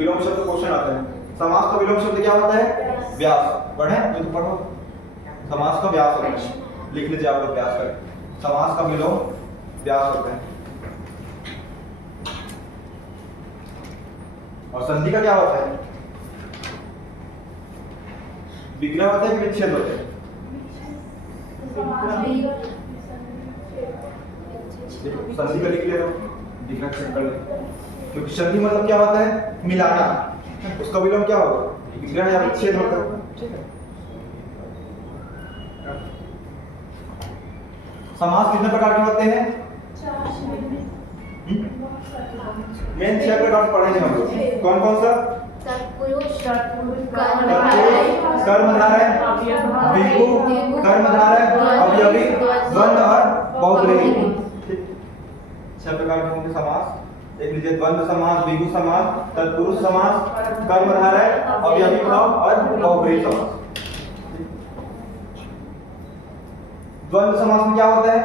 विलोम शब्द क्वेश्चन आते हैं। समास का विलोम शब्द क्या होता है? व्यास। पढ़े जो तो पढ़ो, समास का व्यास होता है, लिख लीजिए आप लोग व्यास करके। समास का विलोम व्यास होता है। और संधि का क्या होता है? विग्रह होता है कि विच्छेद होता है? संधि का लिख ले, विग्रह चेक कर ले, क्योंकि संधि मतलब क्या होता है? मिलाना। उसका विलोम क्या होगा? विग्रह या विच्छेद होता है। ठीक है। समास कितने प्रकार के होते हैं? मेन 6 प्रकार पढ़ेंगे हम लोग। कौन कौन सा? तत्पुरुष, कर्मधारय, द्विगु, कर्मधारय, अवयवी, द्वंद्व और बहुब्रीहि। 6 प्रकार के होंगे समास। देख लीजिए, द्वंद्व समास, द्विगु समास, तत्पुरुष समास, कर्मधारय, अवयवी भाव और बहुब्रीहि समास। द्वंद्व समास में क्या होता है?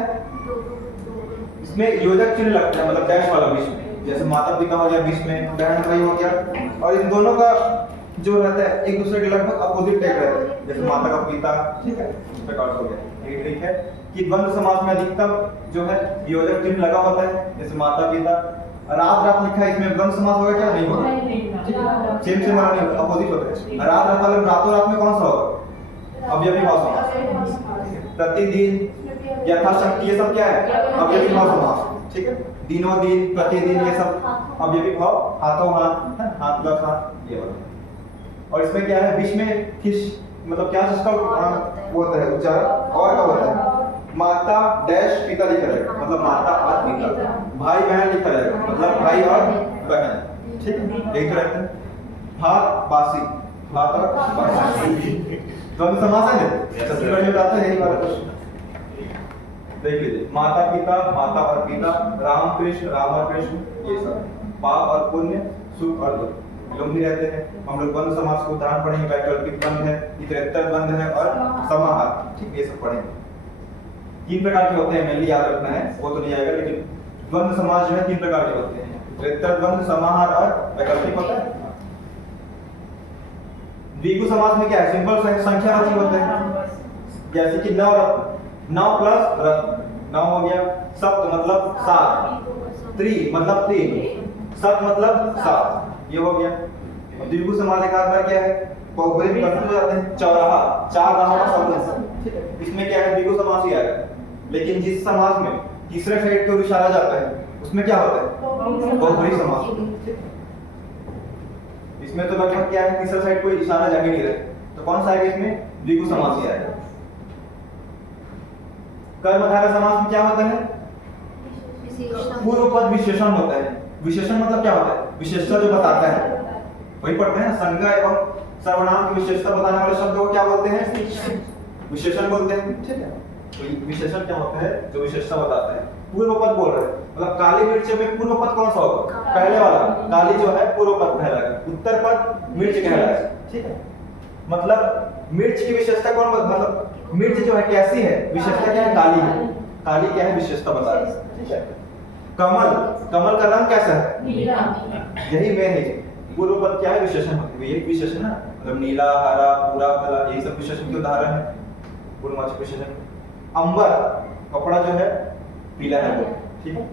इसमें योजक चिन्ह लगता है, मतलब डैश वाला बीच में, जैसे माता पिता हो गया बीच में, बहन भाई हो गया, और इन दोनों का जो रहता है एक दूसरे के लगभग अपोजिट टाइप रहता है, जैसे माता का पिता। ठीक है, इस प्रकार से हो गया। ये ठीक है कि द्वंद्व समास में अधिकतम जो है योजक चिन्ह लगा होता है, जैसे माता पिता। रात रात लिखा है, इसमें द्वंद्व समास होगा क्या? नहीं होगा, सेम सेम वाला नहीं होगा, अपोजिट होता है। रात रात वाले रातों रात में कौन सा होगा? अवयवी भाव समास। प्रतिदिन, यथाशक्ति, ये सब क्या है? अवयवी भाव समास। ठीक है, दिनों दिन, प्रतिदिन, ये सब अवयवी भाव, हाथों हाथ, हाथ प्लस हाथ, ये वाला। और इसमें क्या है? बीच में किस मतलब क्या जिसका वो होता है उच्चारण और का होता है? माता डैश पिता लिखा जाएगा, मतलब माता और पिता। भाई बहन लिखा जाएगा, मतलब भाई और बहन। ठीक है, यही तो रहता है। भात बासी, भात और बासी। द्वंद्व समास है ना, सबसे बढ़िया बताते हैं यही वाला क्वेश्चन। देख लीजिए, माता पिता, माता और पिता, राम कृष्ण, राम और कृष्ण, ये सब। पाप और पुण्य, सुख और दुख, विलोम भी रहते हैं। हम लोग द्वंद्व समास को उदाहरण पढ़ेंगे, वैकल्पिक द्वंद्व है, इतरेत्तर द्वंद्व है और समाहार। ठीक, ये सब पढ़ेंगे। 3 प्रकार के होते हैं, मेनली याद रखना है, वो तो नहीं आएगा, लेकिन द्वंद्व समास जो है 3 प्रकार के होते हैं, इतरेत्तर द्वंद्व, समाहार और वैकल्पिक होता है। द्विगु समास में क्या है? सिंपल संख्यावाची होते हैं, जैसे कि नौ रत्न, 9 प्लस रत्न, 9 हो गया। सप्त मतलब 7, त्रि मतलब 3, सत मतलब 7, ये हो गया। द्विगु समास एक आध बार क्या है? बहुब्रीहि में कंफ्यूज हो जाते हैं। चौराहा, 4 राहों का शब्द है, इसमें क्या है? द्विगु समास ही आएगा। लेकिन जिस समास में तीसरे साइड की ओर इशारा जाता है, उसमें क्या होता है? बहुब्रीहि समास। इसमें तो लगभग क्या है? तीसरे साइड कोई इशारा जाके नहीं रहे, तो कौन सा आएगा इसमें? द्विगु समास ही आएगा। कर्मधारय समास में क्या होता है? पूर्व पद विशेषण होता है। विशेषण मतलब क्या होता है? विशेषता जो बताता है, वही पढ़ते हैं। संज्ञा एवं सर्वनाम की विशेषता बताने वाले शब्द को क्या बोलते हैं? विशेषण बोलते हैं। ठीक है, तो विशेषण क्या होता है? जो विशेषता बताता है। पूर्व पद बोल रहे हैं, मतलब काली मिर्च में पूर्व पद कौन सा होगा? पहले वाला। काली जो है पूर्व पद कहलाएगा, उत्तर पद मिर्च कहलाएगा। ठीक है, मतलब मिर्च की विशेषता कौन, मतलब मिर्च जो है कैसी है? विशेषता क्या है? काली है। काली क्या है? विशेषता बता रही है। ठीक है, कमल, कमल का रंग कैसा है? नीला। यही मेन है। पूर्व पद क्या है? विशेषण होती है, यही विशेषण है, मतलब नीला, हरा, पूरा, काला, यही सब विशेषण के उदाहरण है, पूर्ववाचक विशेषण। अंबर, कपड़ा जो है पीला है। ठीक है,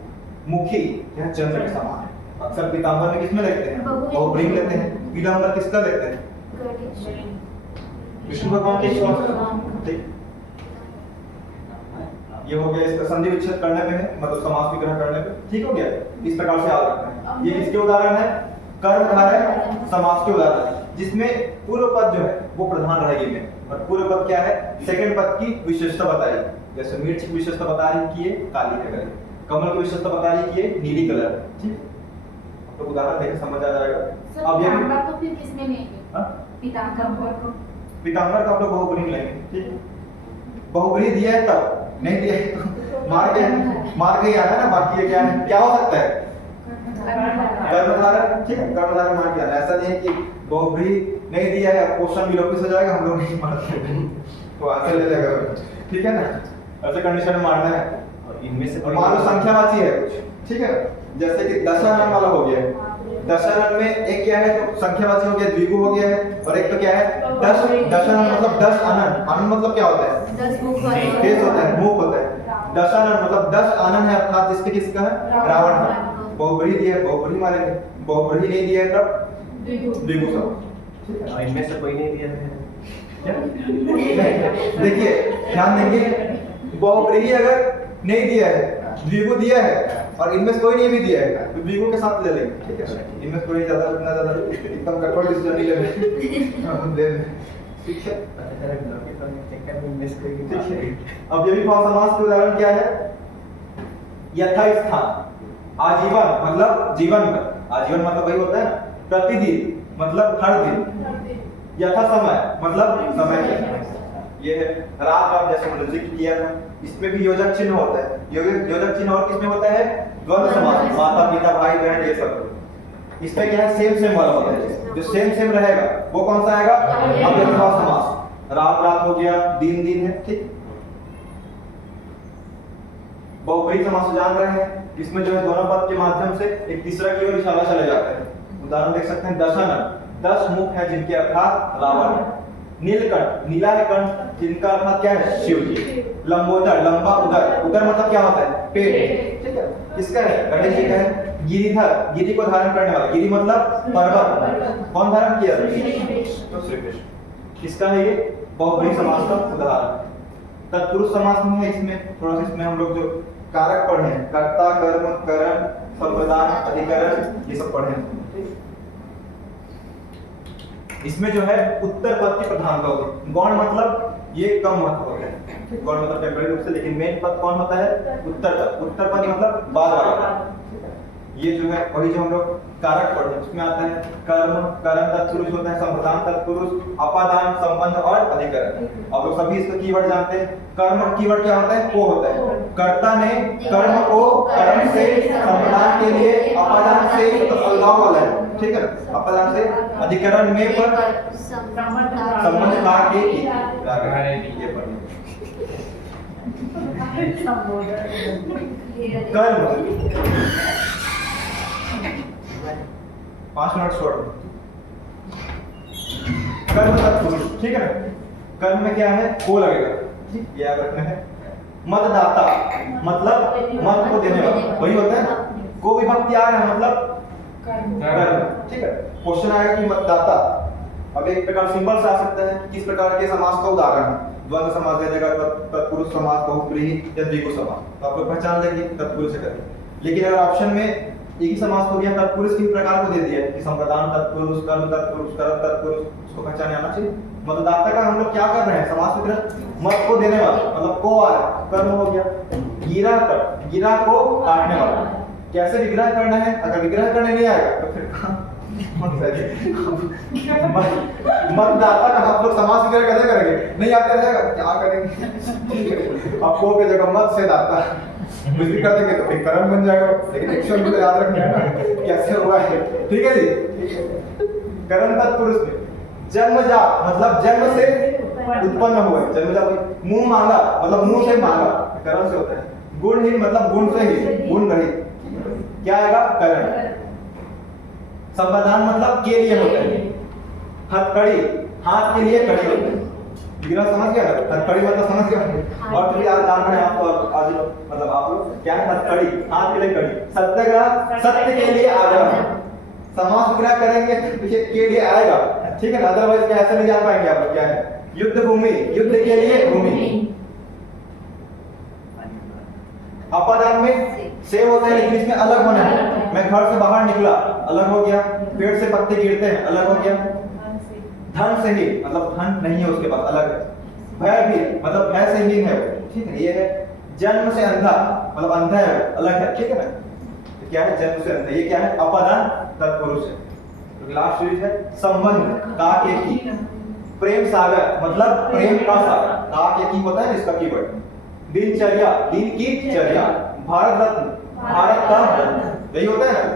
मुखी यह चंद्र के समान है। अक्सर पीतांबर में किसमें लेते हैं? बहुब्रीहि में लेते हैं। पीला अंबर किसका लेते हैं? विष्णु भगवान के। ठीक, ये हो गया। इसका संधि विच्छेद करने में है, मतलब समास विग्रह करने में। ठीक हो गया, इस प्रकार से याद रखना है। ये किसके उदाहरण है? कर्मधारय समास के उदाहरण है, जिसमें पूर्व पद जो है वो प्रधान रहेगी में, और पूर्व पद क्या है? सेकंड पद की विशेषता बताई। जैसे मिर्च की विशेषता बता रही कि ये काली है कलर, कमल की विशेषता बता रही कि ये नीली कलर है। ठीक, तो उदाहरण देख समझ आ जाएगा। अब ये तो फिर किसमें लेंगे? पीतांबर को, पीतांबर का आप लोग बहुब्रीहि लेंगे। ठीक, बहुब्रीहि दिया है तब, नहीं दिया है तो मार के ही आना ना। बाकी ये क्या है? क्या हो सकता है? कर्मधारय। ठीक है, कर्मधारय मार के आना। ऐसा नहीं है कि बहुब्रीहि नहीं दिया है, क्वेश्चन भी लॉपिस हो जाएगा, हम लोग नहीं मारते तो आंसर ले जाएगा। ठीक है ना, ऐसे कंडीशन में मारना है। इनमें से मान लो संख्यावाची है कुछ, ठीक है, जैसे कि दशहरा वाला हो गया, दशानन में एक क्या है तो संख्यावाची हो गया, द्विगु हो गया है, और एक तो क्या है दश। दशानन मतलब 10 आनन। आनन मतलब क्या होता है? 10 मुख वाले फेस होता है, मुख होता है। दशानन मतलब 10 आनन है, अर्थात जिसके किसका है? रावण का। बहुब्रीहि दिया है, बहुब्रीहि मारेंगे। बहुब्रीहि नहीं दिया है तब द्विगु सब। इनमें से कोई नहीं दिया है देखिए ध्यान देंगे, बहुब्रीहि अगर नहीं दिया है, द्विगु दिया है और इनमें से कोई नहीं भी दिया है तो द्विगु के साथ ले लेंगे, ठीक है। इनमें से कोई ज्यादा इतना ज्यादा एकदम कठोर डिसीजन नहीं लेंगे, हम ले लेंगे, ठीक है। ठीक है। अब ये भी समास के उदाहरण क्या है? यथास्थान, आजीवन मतलब जीवन भर। आजीवन मतलब वही होता है ना, प्रतिदिन मतलब हर दिन, यथा समय मतलब समय के। ये है रात रात, जैसे हमने जिक्र किया था, इसमें भी योजक चिन्ह होता है। योजक चिन्ह और किसमें होता है? द्वंद्व समास, माता पिता भाई बहन ये सब। इसमें क्या है? सेम सेम वाला होता है। जो सेम सेम रहेगा वो कौन सा आएगा? अव्यवस्था समास। रात रात हो गया, दिन दिन है, ठीक। बहुब्रीहि समास जान रहे हैं, इसमें जो है दोनों पद के माध्यम से एक तीसरा की ओर इशारा चले जाते हैं। उदाहरण देख सकते हैं, दशानन 10 मुख है जिनके अर्थात रावण है। नीलकंठ, नीला है कंठ जिनका अर्थात क्या है? शिव जी। लंबोदर, लंबा उदर, उदर मतलब क्या होता है? पेट, ठीक है। किसका है? गणेश जी का है। गिरिधर, गिरि को धारण करने वाला, गिरि मतलब पर्वत, कौन धारण किया? तो श्री कृष्ण। किसका है ये? बहुब्रीहि समास का उदाहरण। तत्पुरुष समास में है, इसमें थोड़ा सा इसमें हम लोग जो कारक पढ़े हैं, कर्ता, कर्म, करण, संप्रदान, अधिकरण, ये सब पढ़े हैं। इसमें जो है उत्तर पद की प्रधानता होती है। गौण मतलब ये कम महत्व होता है, गौण मतलब टेम्पररी रूप से, लेकिन मेन पद कौन होता है? उत्तर पद। उत्तर पद मतलब बाद वाला। ये जो है वही जो हम लोग कारक पढ़ते हैं उसमें आता है कर्म, करण तत्पुरुष होता है, संप्रदान तत्पुरुष, अपादान, संबंध और अधिकरण। अब लोग सभी इसका कीवर्ड जानते हैं। कर्म कीवर्ड क्या होता है? को होता है। कर्ता ने कर्म को करण से, संप्रदान के लिए अपादान से, तो अलगाव वाला है, ठीक है। अपादान से, अधिकरण में पर संबंध का के ये पढ़ कर्म 5 मिनट छोड़। कर्म तत्पुरुष, ठीक है ना। कर्म में क्या है? को लगेगा, ठीक, ये याद रखना है। मतदाता मतलब मत को देने वाला, वही होता है ना। को विभक्ति आ रहा है मतलब कर्म, ठीक है। क्वेश्चन आएगा कि मतदाता, अब एक प्रकार सिंबल से आ सकता है, किस प्रकार के समास का उदाहरण है? द्वंद्व समास दे देगा, तत्पुरुष समास, बहुब्रीहि या द्विगु समास, तो आप लोग पहचान लेंगे तत्पुरुष से करेंगे। लेकिन अगर ऑप्शन में एक ही समास हो गया, तत्पुरुष किस प्रकार को दे दिया है कि संप्रदान तत्पुरुष, कर्म तत्पुरुष, करत तत्पुरुष, उसको पहचाने आना चाहिए। मतदाता का हम लोग क्या कर रहे हैं? समास की तरह मत को देने वाला, मतलब को आ रहा है, कर्म हो गया। गिरा कर, गिरा को काटने वाला। कैसे विग्रह करना है? अगर विग्रह करने नहीं आएगा तो फिर मतदाता का हम लोग समास विग्रह कैसे करेंगे? नहीं आता रहेगा, क्या करेंगे? अब को की जगह मत से दाता कुछ भी कर देंगे तो फिर कर्म बन जाएगा। लेकिन एक्चुअल में याद रखना है ना कैसे हुआ है, ठीक है जी। कर्म तत्पुरुष में जन्मजात मतलब जन्म से उत्पन्न हुआ, जन्मजात। मुंह मांगा मतलब मुंह से मांगा, कर्म से होता है। गुणहीन मतलब गुण से ही, गुण रहित, क्या आएगा? करण। संप्रदान मतलब के लिए होता है। हथकड़ी, हाथ के लिए कड़ी होती है। विग्रह समझ गया? हथकड़ी मतलब समझ गया? और फिर याद जानना है आपको, आज मतलब आप लोग क्या है? हथकड़ी, हाथ के लिए कड़ी। सत्याग्रह, सत्य के लिए आग्रह। समास विग्रह करेंगे तो ये के लिए आएगा, ठीक है ना। अदरवाइज क्या ऐसे नहीं जान पाएंगे आप लोग। क्या है? युद्ध भूमि, युद्ध के लिए भूमि। अपादान में सेम होता है लेकिन इसमें अलग होना है। मैं घर से बाहर निकला, अलग हो गया। पेड़ से पत्ते गिरते हैं, अलग हो गया। धन से ही मतलब धन नहीं है उसके पास, अलग है। भय भी मतलब भय से ही है, ठीक है। ये है जन्म से अंधा मतलब अंधा है, अलग है, ठीक है ना। तो क्या है? जन्म से अंधा। ये क्या है? अपादान तत्पुरुष है। तो लास्ट चीज है संबंध, का के की। प्रेम सागर मतलब प्रेम का सागर, का के की होता है इसका कीवर्ड। दिनचर्या, दिन की चर्या। भारत रत्न, भारत का रत्न, यही होता है ना।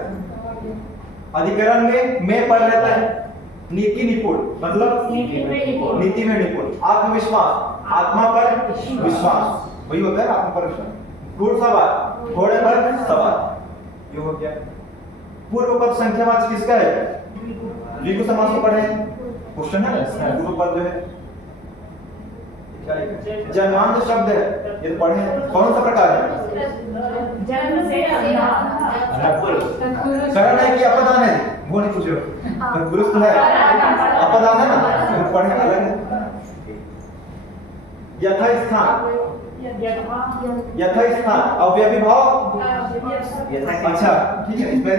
अधिकरण में पर रहता है। नीति निपुण मतलब नीति में निपुण। आत्मविश्वास, आत्मा पर विश्वास, वही होता है आत्मा पर विश्वास। घुड़सवार, घोड़े पर सवार, ये हो गया। पूर्व पद संख्यावाचक किसका है? द्विगु समास को पढ़े क्वेश्चन है ना, पूर्व पद जो है जन्मांत शब्द है, ये तो पढ़े कौन सा प्रकार है? जन्म से करण है कि अपदान है? वो नहीं पूछ रहे हो, पुरुष तो है, अपदान है ना, तो पढ़ने अलग है। यथा स्थान, यथा स्थान अव्ययी भाव, अच्छा ठीक है, इसमें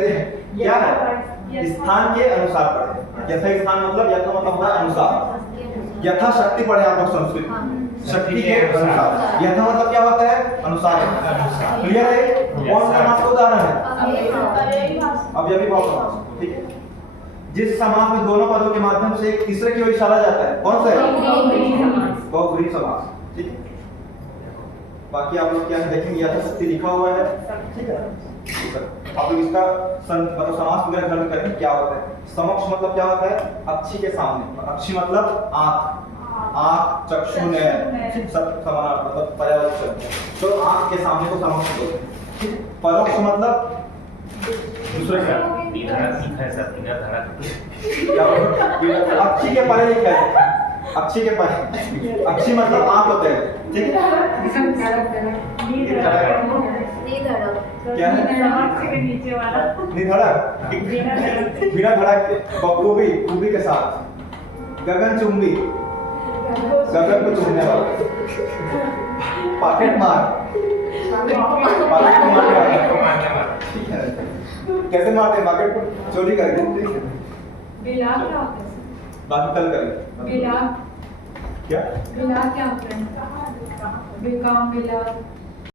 क्या है? स्थान के अनुसार पढ़े। यथा स्थान मतलब यथा मतलब होता है अनुसार, यथा शक्ति पढ़े आप लोग संस्कृत, शक्ति के अनुसार। यथा मतलब क्या होता है? अनुसार। क्लियर है? कौन सा समास का उदाहरण है? अव्ययी भाव समास, ठीक है। जिस समास में दोनों पदों के माध्यम से एक तीसरे की ओर इशारा जाता है, कौन सा है? बहुब्रीहि समास, ठीक है। बाकी आप लोग क्या देखेंगे, यथा शक्ति लिखा हुआ है, ठीक है। आप लोग इसका मतलब समास वगैरह घर में करेंगे क्या होता है। समक्ष मतलब क्या होता है? अक्षी के सामने, अक्षी मतलब आंख, आंख चक्षु ने सब समान मतलब पर्यायवाची, तो आंख के सामने को समक्ष बोलते हैं। परोक्ष मतलब दूसरे क्या? अक्षी के परे लिखा है, अक्षी के परे, अक्षी मतलब आंख होते हैं, ठीक है। क्या है? नीचे वाला निधड़क, बिना धड़क, बखूबी, खूबी के साथ, गगनचुंबी, गगन को चूमने वाला, पॉकेट मार, पॉकेट को मारने वाला, ठीक है। कैसे मारते हैं? पॉकेट को चोरी करके, ठीक है। बिलाप क्या होता है? बाकी कल करेंगे। बिलाप क्या? बिलाप क्या होता है? बेकाम बिलाप